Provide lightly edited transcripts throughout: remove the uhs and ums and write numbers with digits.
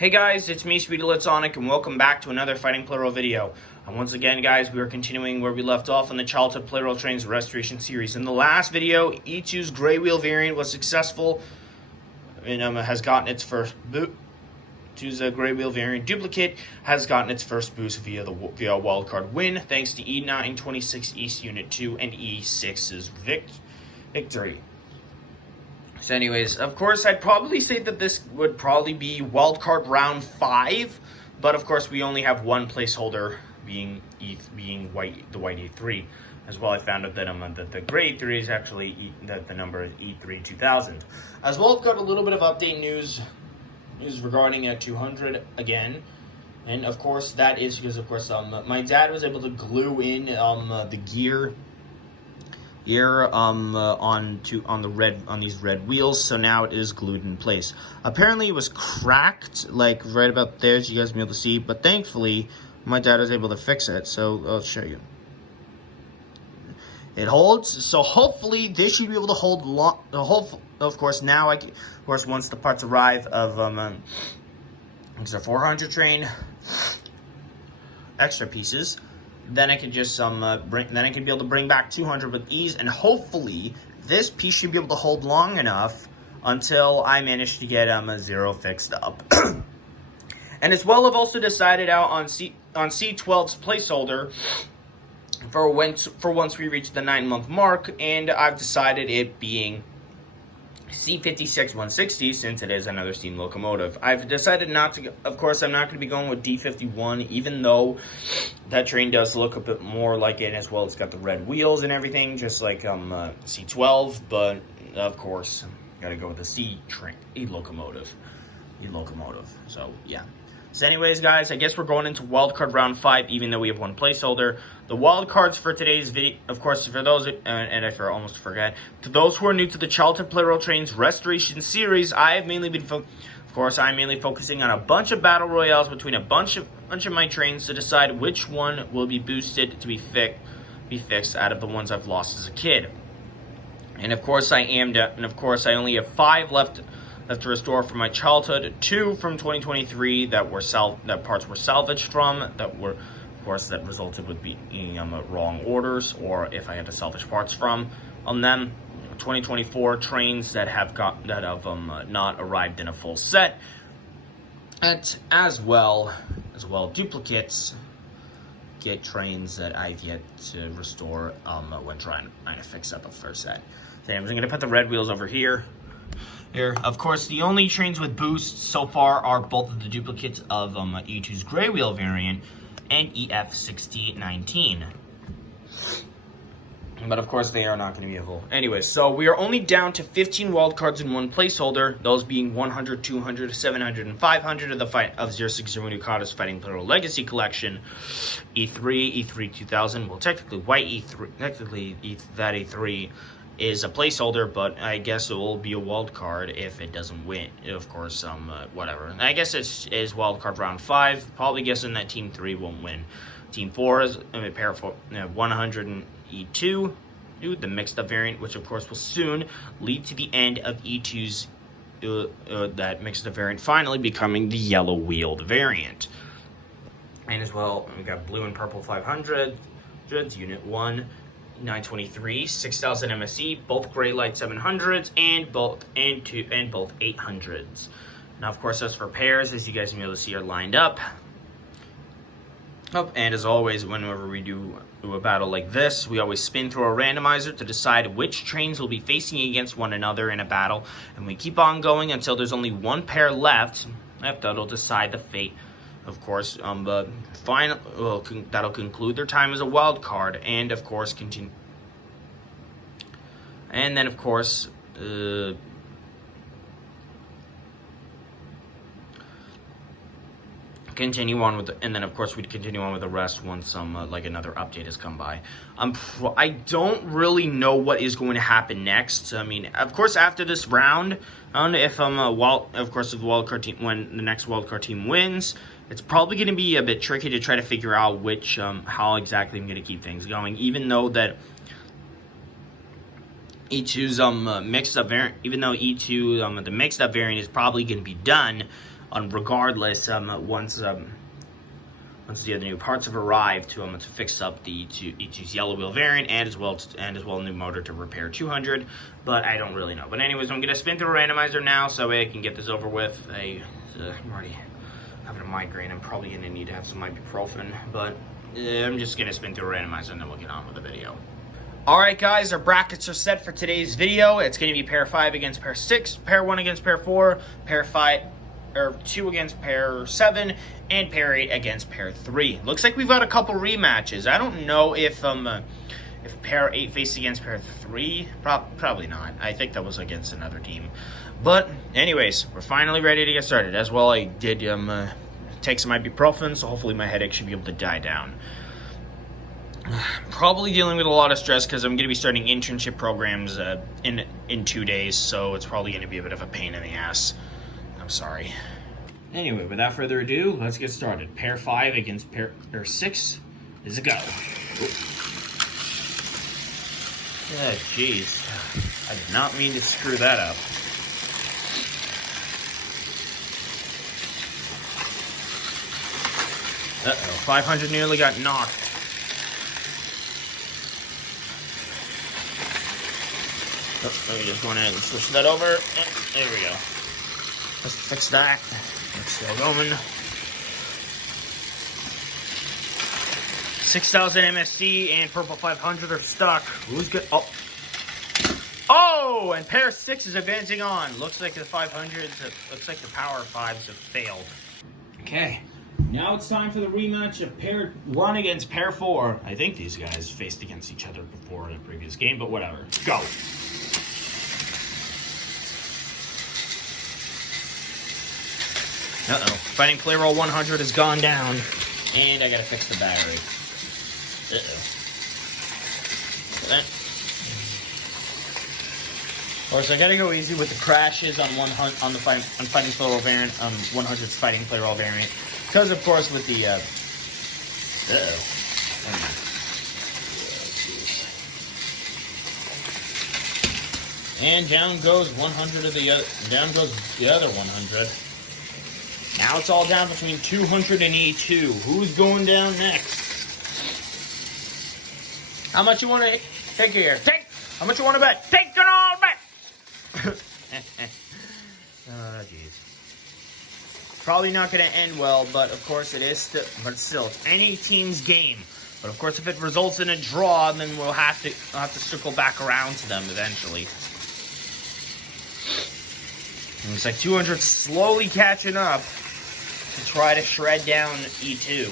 Hey guys, it's me, Sonic, and welcome back to another Fighting Plarail video. Once again, guys, we are continuing where we left off on the Childhood Plarail Trains Restoration Series. In the last video, E2's Gray Wheel variant was successful and has gotten its first boot. E2's Gray Wheel variant duplicate has gotten its first boost via a wildcard win, thanks to E926 East Unit 2 and E6's victory. So anyways, of course, I'd probably say that this would probably be wildcard round 5, but of course we only have one placeholder, being the white E3. As well, I found out that the gray E3 is actually that the number is E3 2000. As well, I've got a little bit of update news regarding 200 again, and of course that is because my dad was able to glue in the gear here on these red wheels, so now it is glued in place. Apparently it was cracked like right about there, so you guys will be able to see, but thankfully my dad was able to fix it, so I'll show you. It holds, so hopefully this should be able to hold long. Of course, now once the parts arrive of it's a 400 train extra pieces, then I can just then I can be able to bring back 200 with ease, and hopefully this piece should be able to hold long enough until I manage to get a 0 fixed up. And as well, I've also decided out on C12's placeholder for once we reach the 9-month mark, and I've decided it being C56 160, since it is another steam locomotive. I've decided not to, of course, I'm not going to be going with D51, even though that train does look a bit more like it as well. It's got the red wheels and everything, just like C12, but of course, got to go with the C train, E-locomotive. So, yeah. So anyways, guys, I guess we're going into wildcard round 5, even though we have one placeholder. The wildcards for today's video, of course, for those, and I almost forgot, to those who are new to the Childhood Plarail Trains Restoration Series, I have mainly been, I'm mainly focusing on a bunch of battle royales between a bunch of my trains to decide which one will be boosted to be fixed out of the ones I've lost as a kid. And of course, I only have 5 left to restore from my childhood, 2 from 2023 that parts were salvaged from, that resulted with being wrong orders, or if I had to salvage parts from on them. 2024 trains that have not arrived in a full set, and as well duplicates get trains that I've yet to restore when trying to fix up a first set. So anyways, I'm going to put the red wheels over here. Of course, the only trains with boosts so far are both of the duplicates of E2's Gray Wheel variant and EF6019. But of course, they are not going to be able. Anyways, so we are only down to 15 wildcards in one placeholder, those being 100, 200, 700, and 500 of 060 Nukata's Fighting Plarail Legacy Collection. E3, E3 2000, well, technically white E3, that E3 is a placeholder, but I guess it will be a wild card if it doesn't win. Of course, whatever. I guess it's wild card round 5. Probably guessing that Team 3 won't win. Team 4 is a pair of 100 and E2, the mixed up variant, which of course will soon lead to the end of E2's that mixed up variant finally becoming the yellow wheeled variant. And as well, we got blue and purple 500, Unit 1. 923, 6000 MSE, both gray light 700s, and both 800s. Now, of course, as for pairs, as you guys will be able to see, are lined up. Oh, and as always, whenever we do a battle like this, we always spin through a randomizer to decide which trains will be facing against one another in a battle, and we keep on going until there's only one pair left. That'll decide the fate. Of course, but that'll conclude their time as a wild card, and of course continue. And then, of course, continue on with, and then of course we'd continue on with the rest once like another update has come by. I don't really know what is going to happen next. I mean, of course, after this round, if the wildcard team, when the next wildcard team wins, it's probably going to be a bit tricky to try to figure out how exactly I'm going to keep things going, even though that E2's mixed up variant, even though E2 the mixed up variant is probably going to be done. regardless, once the other new parts have arrived to fix up the E2's yellow wheel variant and as well a new motor to repair 200, but I don't really know. But anyways, I'm gonna spin through a randomizer now so I can get this over with. I'm already having a migraine. I'm probably gonna need to have some ibuprofen, but I'm just gonna spin through a randomizer and then we'll get on with the video. Alright guys, our brackets are set for today's video. It's gonna be pair 5 against pair 6, pair 1 against pair 4, pair 2 against pair 7, and pair 8 against pair 3. Looks like we've got a couple rematches. I don't know if pair 8 faced against pair 3. Probably not. I think that was against another team. But anyways, we're finally ready to get started. As well, I did take some ibuprofen, so hopefully my headache should be able to die down. Probably dealing with a lot of stress because I'm going to be starting internship programs in 2 days, so it's probably going to be a bit of a pain in the ass. I'm sorry. Anyway, without further ado, let's get started. Pair 5 against pair 6 is a go. Oh, jeez. I did not mean to screw that up. Uh-oh, 500 nearly got knocked. Oh, let me just go ahead and switch that over. There we go. Let's fix that. It's still going. 6,000 MSC and purple 500 are stuck. Who's good? Oh. Oh, and pair 6 is advancing on. Looks like the 500s, looks like the power 5s have failed. Okay. Now it's time for the rematch of pair 1 against pair 4. I think these guys faced against each other before in a previous game, but whatever. Go. Uh-oh. Fighting Plarail 100 has gone down. And I gotta fix the battery. Uh-oh. Of course, I gotta go easy with the crashes on the Fighting Plarail variant, 100's Fighting Plarail variant. Because, of course, with the, and down goes 100 of the other, down goes the other 100. Now it's all down between 200 and E2. Who's going down next? How much you want to take here? Take! How much you want to bet? Take it all bet! Oh, jeez. Probably not going to end well, but of course it is. But still, it's any team's game. But of course, if it results in a draw, then we'll have to circle back around to them eventually. And it's like 200 slowly catching up to try to shred down E2.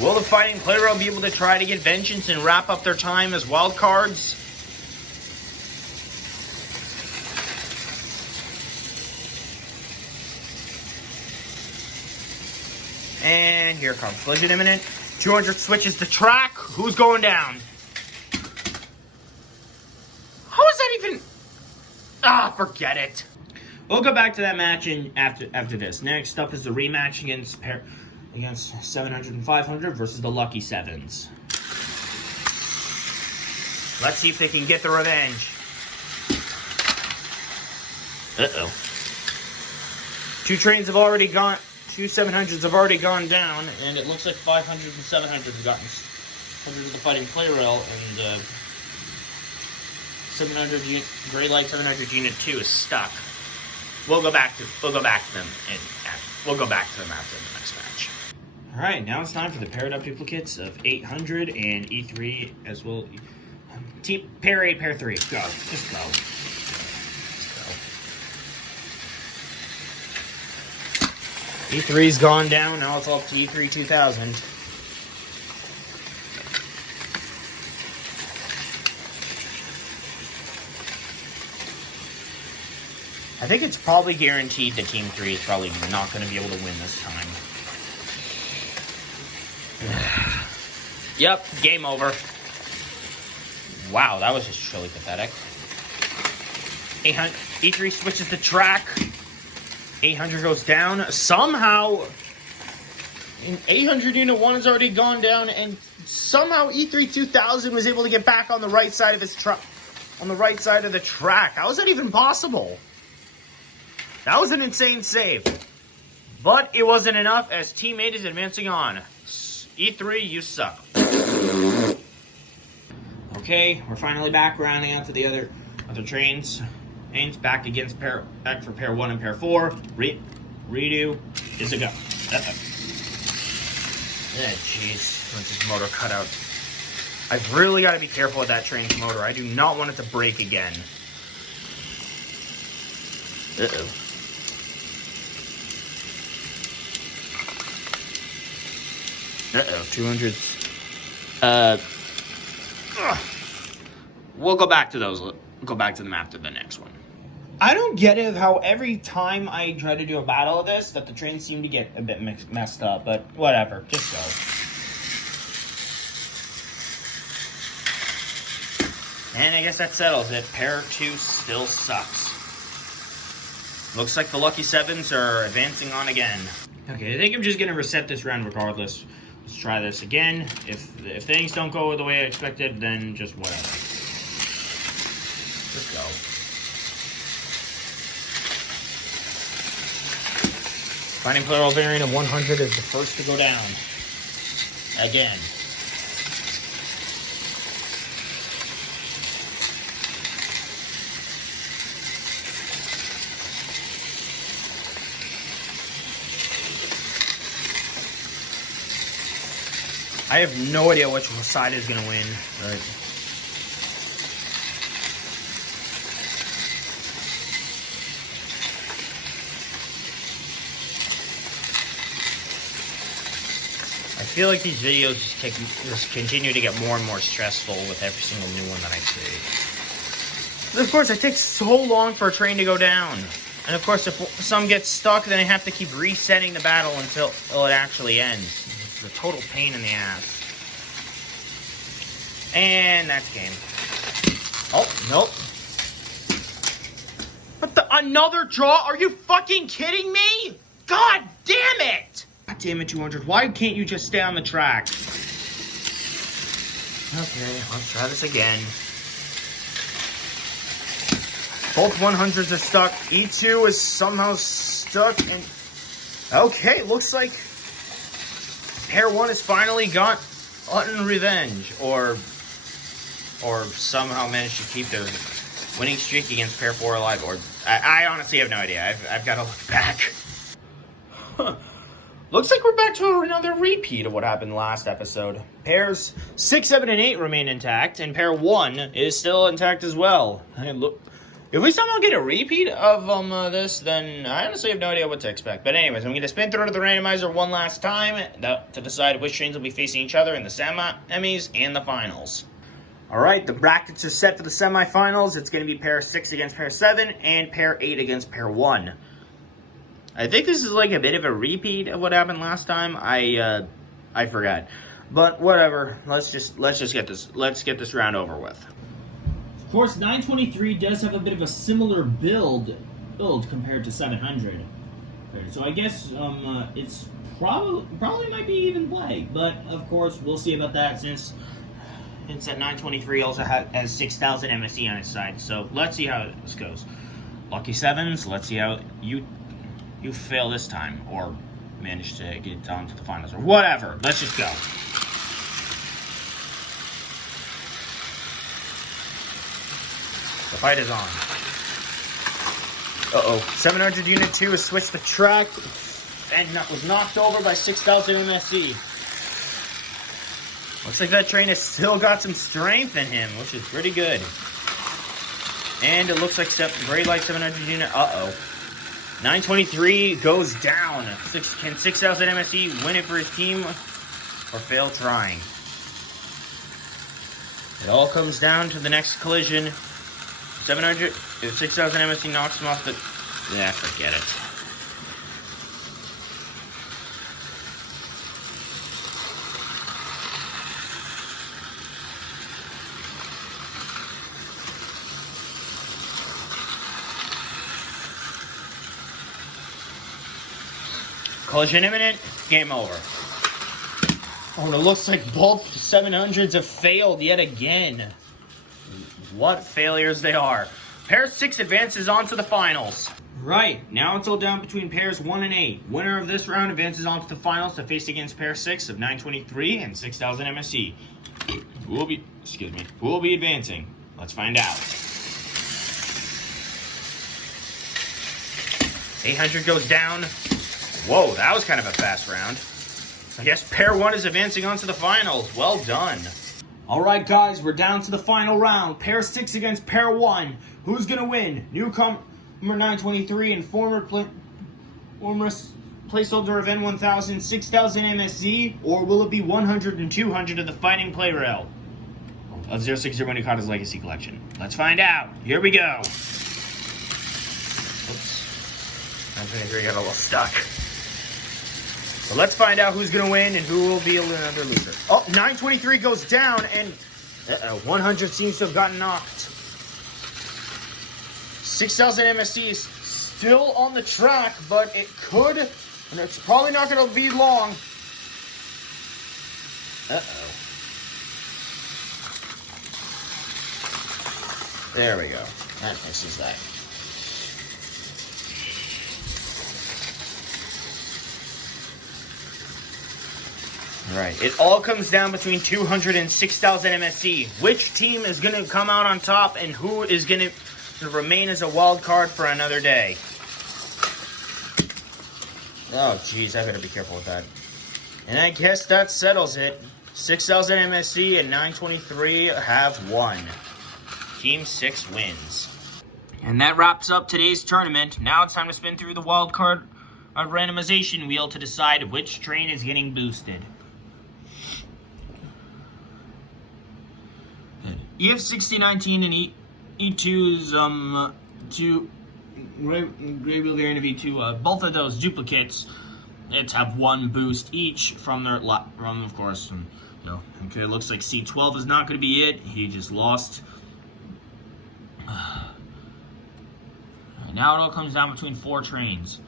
Will the Fighting Plarail be able to try to get vengeance and wrap up their time as wild cards? And here comes collision imminent. 200 switches the track. Who's going down? How is that even? Ah, forget it. We'll go back to that match after this. Next up is the rematch against 700 and 500 versus the Lucky Sevens. Let's see if they can get the revenge. Uh-oh. Two 700s have already gone down, and it looks like 500 and 700 have gotten 100 of the Fighting Plarail, and 700 Gray Light 700 Unit 2 is stuck. We'll go back to them, and we'll go back to them after the next match. All right, now it's time for the paired up duplicates of 800 and E3 as well. Team pair 8, pair 3. Go, just go. E3's gone down. Now it's up to E3 2000. I think it's probably guaranteed that Team 3 is probably not going to be able to win this time. Yep, game over. Wow, that was just truly pathetic. 800, E3 switches the track. 800 goes down. Somehow, 800 Unit 1 has already gone down, and somehow E3 2000 was able to get back on the right side of his truck. on the right side of the track. How is that even possible? That was an insane save. But it wasn't enough as teammate is advancing on. E3, you suck. Okay, we're finally back rounding out to the other trains. Trains back for pair 1 and pair 4. Redo is a go. Jeez, what's this motor cut out? I've really got to be careful with that train's motor. I do not want it to break again. Uh-oh. Uh-oh, 200s. We'll go back to those. Go back to them after the next one. I don't get it how every time I try to do a battle of this, that the trains seem to get a bit messed up, but whatever, just go. And I guess that settles it. Pair 2 still sucks. Looks like the Lucky 7s are advancing on again. Okay, I think I'm just gonna reset this round regardless. Let's try this again. If things don't go the way I expected, then just whatever. Let's go. Finding Plarail variant of 100 is the first to go down. Again. I have no idea which side is going to win, but I feel like these videos just continue to get more and more stressful with every single new one that I see. Of course, it takes so long for a train to go down. And of course, if some gets stuck, then I have to keep resetting the battle until it actually ends. It's a total pain in the ass. And that's game. Oh, nope. But another draw? Are you fucking kidding me? God damn it! God damn it, 200. Why can't you just stay on the track? Okay, let's try this again. Both 100s are stuck. E2 is somehow stuck. And okay, looks like pair 1 has finally gotten revenge. Or somehow managed to keep their winning streak against pair 4 alive. Or I honestly have no idea. I've got to look back. Huh. Looks like we're back to another repeat of what happened last episode. Pairs 6, 7, and 8 remain intact, and pair 1 is still intact as well. And look, if we somehow get a repeat of this, then I honestly have no idea what to expect. But anyways, I'm going to spin through to the randomizer one last time to decide which trains will be facing each other in the semis and the finals. Alright, the brackets are set for the semifinals. It's going to be pair 6 against pair 7, and pair 8 against pair 1. I think this is like a bit of a repeat of what happened last time. I forgot, but whatever. Let's just get this round over with. Of course, 923 does have a bit of a similar build compared to 700. So I guess it's probably might be even play, but of course we'll see about that since that 923 also has 6,000 MSE on its side. So let's see how this goes. Lucky 7s. Let's see how you fail this time, or manage to get down to the finals, or whatever. Let's just go. The fight is on. Uh-oh. 700 Unit 2 has switched the track and was knocked over by 6,000 MSE. Looks like that train has still got some strength in him, which is pretty good. And it looks like Gray Light 700 Unit... Uh-oh. 923 goes down. Can 6,000 MSE win it for his team or fail trying? It all comes down to the next collision. 700, if 6,000 MSE knocks him off the... Yeah, forget it. Collision imminent, game over. Oh, it looks like both 700s have failed yet again. What failures they are. Pair 6 advances on to the finals. Right, now it's all down between pairs 1 and 8. Winner of this round advances on to the finals to face against pair 6 of 923 and 6000 MSE. Who will be advancing? Let's find out. 800 goes down. Whoa, that was kind of a fast round. I guess pair 1 is advancing on to the finals. Well done. All right, guys, we're down to the final round. Pair 6 against pair 1. Who's going to win? Newcomer 923 and former placeholder of N1000, 6000 MSZ, or will it be 100 and 200 of the Fighting Plarail of 060 when he caught his Legacy Collection? Let's find out. Here we go. Oops. 923 got a little stuck. So let's find out who's going to win and who will be another loser. Oh, 923 goes down, and 100 seems to have gotten knocked. 6000 MSC is still on the track, but it could, and it's probably not going to be long. Uh-oh. There we go. That fixes that. Right. It all comes down between 200 and 6,000 MSC. Which team is going to come out on top and who is going to remain as a wild card for another day? Oh, jeez. I better be careful with that. And I guess that settles it. 6,000 MSC and 923 have won. Team 6 wins. And that wraps up today's tournament. Now it's time to spin through the wild card randomization wheel to decide which train is getting boosted. EF6019 and E2's two Grey Wheel variant of E2. Both of those duplicates, it's have one boost each from their of course. Okay, it looks like C12 is not going to be it. He just lost. Now it all comes down between 4 trains.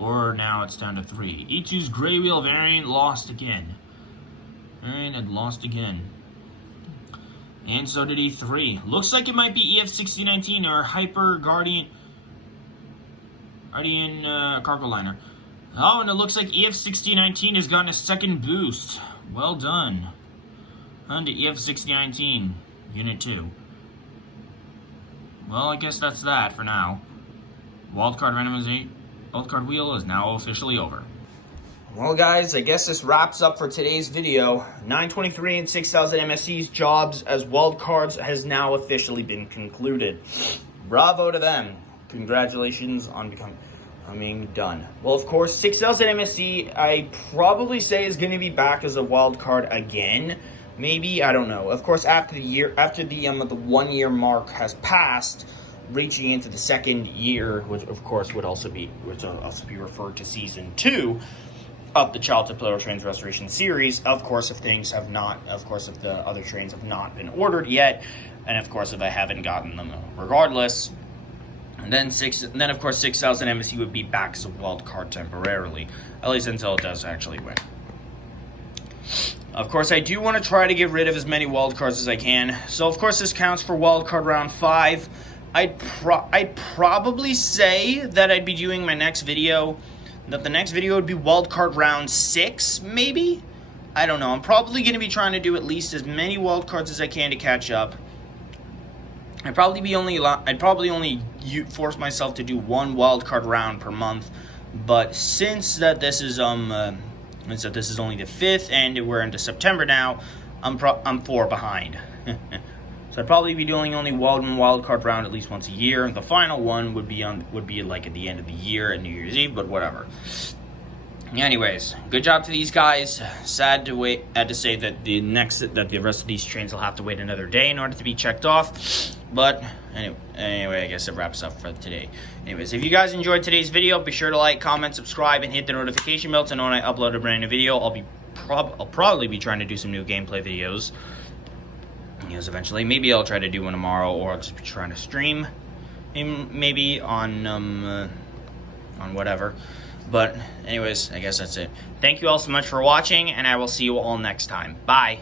Or now it's down to 3. E2's Grey Wheel variant lost again. Variant had lost again. And so did E3. Looks like it might be EF6019 or Hyper Guardian Cargo Liner. Oh, and it looks like EF6019 has gotten a second boost. Well done. On to EF6019, Unit 2. Well, I guess that's that for now. Wildcard randomization, wildcard wheel is now officially over. Well, guys, I guess this wraps up for today's video. 923 and 6,000 MSC's jobs as wildcards has now officially been concluded. Bravo to them. Congratulations on becoming done. Well, of course, 6,000 MSC, I probably say is going to be back as a wildcard again. Maybe, I don't know. Of course, after the 1 year mark has passed, reaching into the second year, which of course would also be referred to season 2 of the Childhood Plarail Trains Restoration Series. Of course, if the other trains have not been ordered yet, and of course if I haven't gotten them regardless, and then of course 6,000 MSC would be back as a wild card temporarily, at least until it does actually win. Of course, I do want to try to get rid of as many wild cards as I can. So of course this counts for wild card round 5. I'd probably say that I'd be doing my next video. That the next video would be wildcard round 6, maybe? I don't know. I'm probably going to be trying to do at least as many wildcards as I can to catch up. I'd probably only force myself to do 1 wildcard round per month. But since that this is only the 5th and we're into September now, I'm 4 behind. So I'd probably be doing only one wildcard round at least once a year. The final one would be like at the end of the year at New Year's Eve, but whatever. Anyways, good job to these guys. Sad to say that the rest of these trains will have to wait another day in order to be checked off. But anyway, I guess it wraps up for today. Anyways, if you guys enjoyed today's video, be sure to like, comment, subscribe, and hit the notification bell to know when I upload a brand new video. I'll probably be trying to do some new gameplay videos. Yes, eventually. Maybe I'll try to do one tomorrow, or I'll just be trying to stream, maybe on whatever. But anyways, I guess that's it. Thank you all so much for watching, and I will see you all next time. Bye.